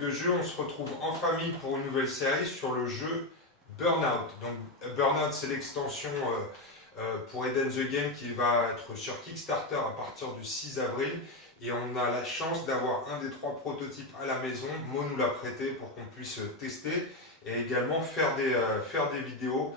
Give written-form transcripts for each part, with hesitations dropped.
de jeu, on se retrouve en famille pour une nouvelle série sur le jeu Burnout. Donc Burnout, c'est l'extension pour Eden the Game qui va être sur Kickstarter à partir du 6 avril. Et on a la chance d'avoir un des 3 prototypes à la maison. Mo nous l'a prêté pour qu'on puisse tester et également faire des vidéos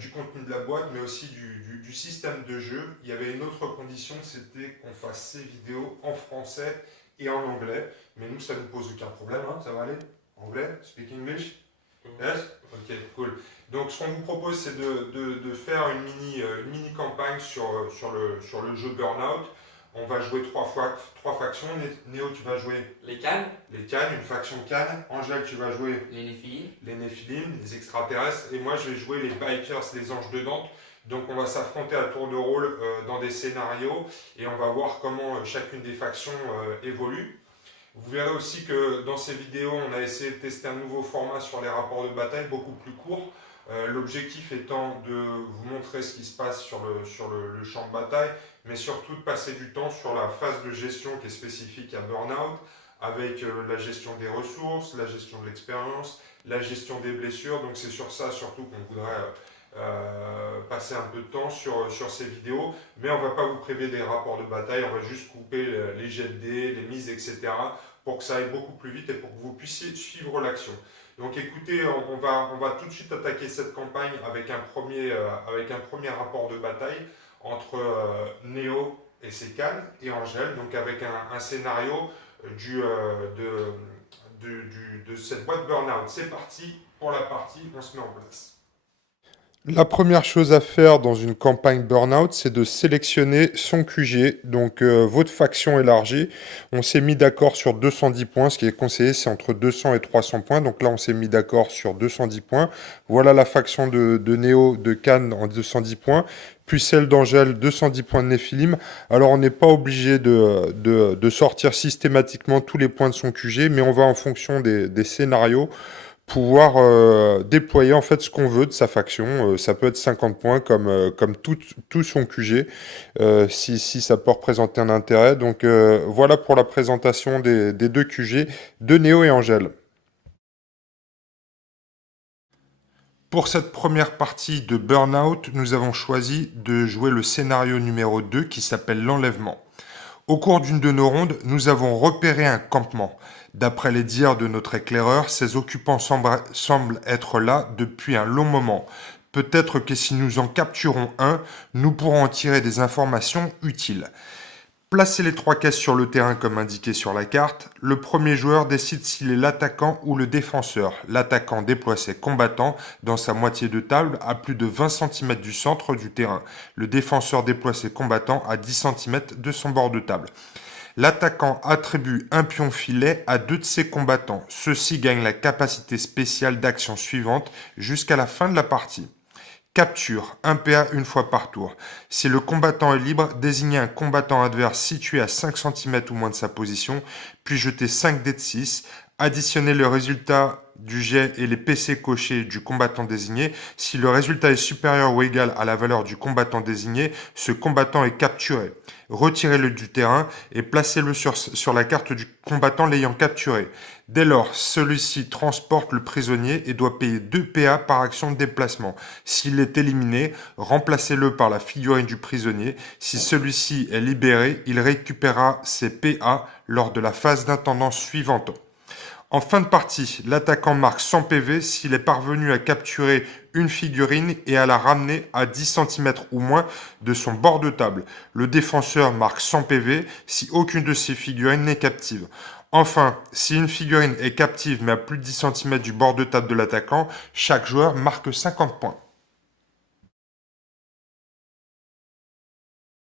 du contenu de la boîte, mais aussi du système de jeu. Il y avait une autre condition, c'était qu'on fasse ces vidéos en français et en anglais. Mais nous, ça ne nous pose aucun problème, hein. Ça va aller? Anglais? Speak English? Yes? Ok, cool. Donc ce qu'on vous propose, c'est de faire une mini campagne sur le jeu Burnout. On va jouer 3 factions. Néo, tu vas jouer les cannes, une faction canne. Angèle, tu vas jouer les Néphilim, les extraterrestres. Et moi, je vais jouer les Bikers, les anges de Dante. Donc on va s'affronter à tour de rôle dans des scénarios et on va voir comment chacune des factions évolue. Vous verrez aussi que dans ces vidéos, on a essayé de tester un nouveau format sur les rapports de bataille, beaucoup plus court. L'objectif étant de vous montrer ce qui se passe sur le champ de bataille, mais surtout de passer du temps sur la phase de gestion qui est spécifique à Burnout, avec la gestion des ressources, la gestion de l'expérience, la gestion des blessures. Donc c'est sur ça surtout qu'on voudrait passer un peu de temps sur ces vidéos, mais on ne va pas vous priver des rapports de bataille, on va juste couper les jets de dés, les mises, etc. pour que ça aille beaucoup plus vite et pour que vous puissiez suivre l'action. Donc écoutez, on va tout de suite attaquer cette campagne avec un premier rapport de bataille entre Néo et ses cannes et Angèle, donc avec un scénario de cette boîte Burnout. C'est parti pour la partie, on se met en place. La première chose à faire dans une campagne Burnout, c'est de sélectionner son QG, donc votre faction élargie. On s'est mis d'accord sur 210 points, ce qui est conseillé, c'est entre 200 et 300 points. Donc là, on s'est mis d'accord sur 210 points. Voilà la faction de Néo, de Cannes en 210 points. Puis celle d'Angèle, 210 points de Néphilim. Alors on n'est pas obligé de sortir systématiquement tous les points de son QG, mais on va en fonction des scénarios pouvoir déployer en fait ce qu'on veut de sa faction. Ça peut être 50 points comme tout son QG, si ça peut représenter un intérêt. Donc voilà pour la présentation des 2 QG de Néo et Angèle. Pour cette première partie de Burnout, nous avons choisi de jouer le scénario numéro 2 qui s'appelle l'enlèvement. Au cours d'une de nos rondes, nous avons repéré un campement. D'après les dires de notre éclaireur, ses occupants semblent être là depuis un long moment. Peut-être que si nous en capturons un, nous pourrons en tirer des informations utiles. Placez les 3 caisses sur le terrain comme indiqué sur la carte. Le premier joueur décide s'il est l'attaquant ou le défenseur. L'attaquant déploie ses combattants dans sa moitié de table à plus de 20 cm du centre du terrain. Le défenseur déploie ses combattants à 10 cm de son bord de table. L'attaquant attribue un pion filet à 2 de ses combattants. Ceux-ci gagnent la capacité spéciale d'action suivante jusqu'à la fin de la partie. Capture, 1 PA une fois par tour. Si le combattant est libre, désignez un combattant adverse situé à 5 cm ou moins de sa position, puis jetez 5 dés de 6, additionnez le résultat du jet et les PC cochés du combattant désigné. Si le résultat est supérieur ou égal à la valeur du combattant désigné, ce combattant est capturé. Retirez-le du terrain et placez-le sur la carte du combattant l'ayant capturé. Dès lors, celui-ci transporte le prisonnier et doit payer 2 PA par action de déplacement. S'il est éliminé, remplacez-le par la figurine du prisonnier. Si celui-ci est libéré, il récupérera ses PA lors de la phase d'intendance suivante. En fin de partie, l'attaquant marque 100 PV s'il est parvenu à capturer une figurine et à la ramener à 10 cm ou moins de son bord de table. Le défenseur marque 100 PV si aucune de ces figurines n'est captive. Enfin, si une figurine est captive mais à plus de 10 cm du bord de table de l'attaquant, chaque joueur marque 50 points.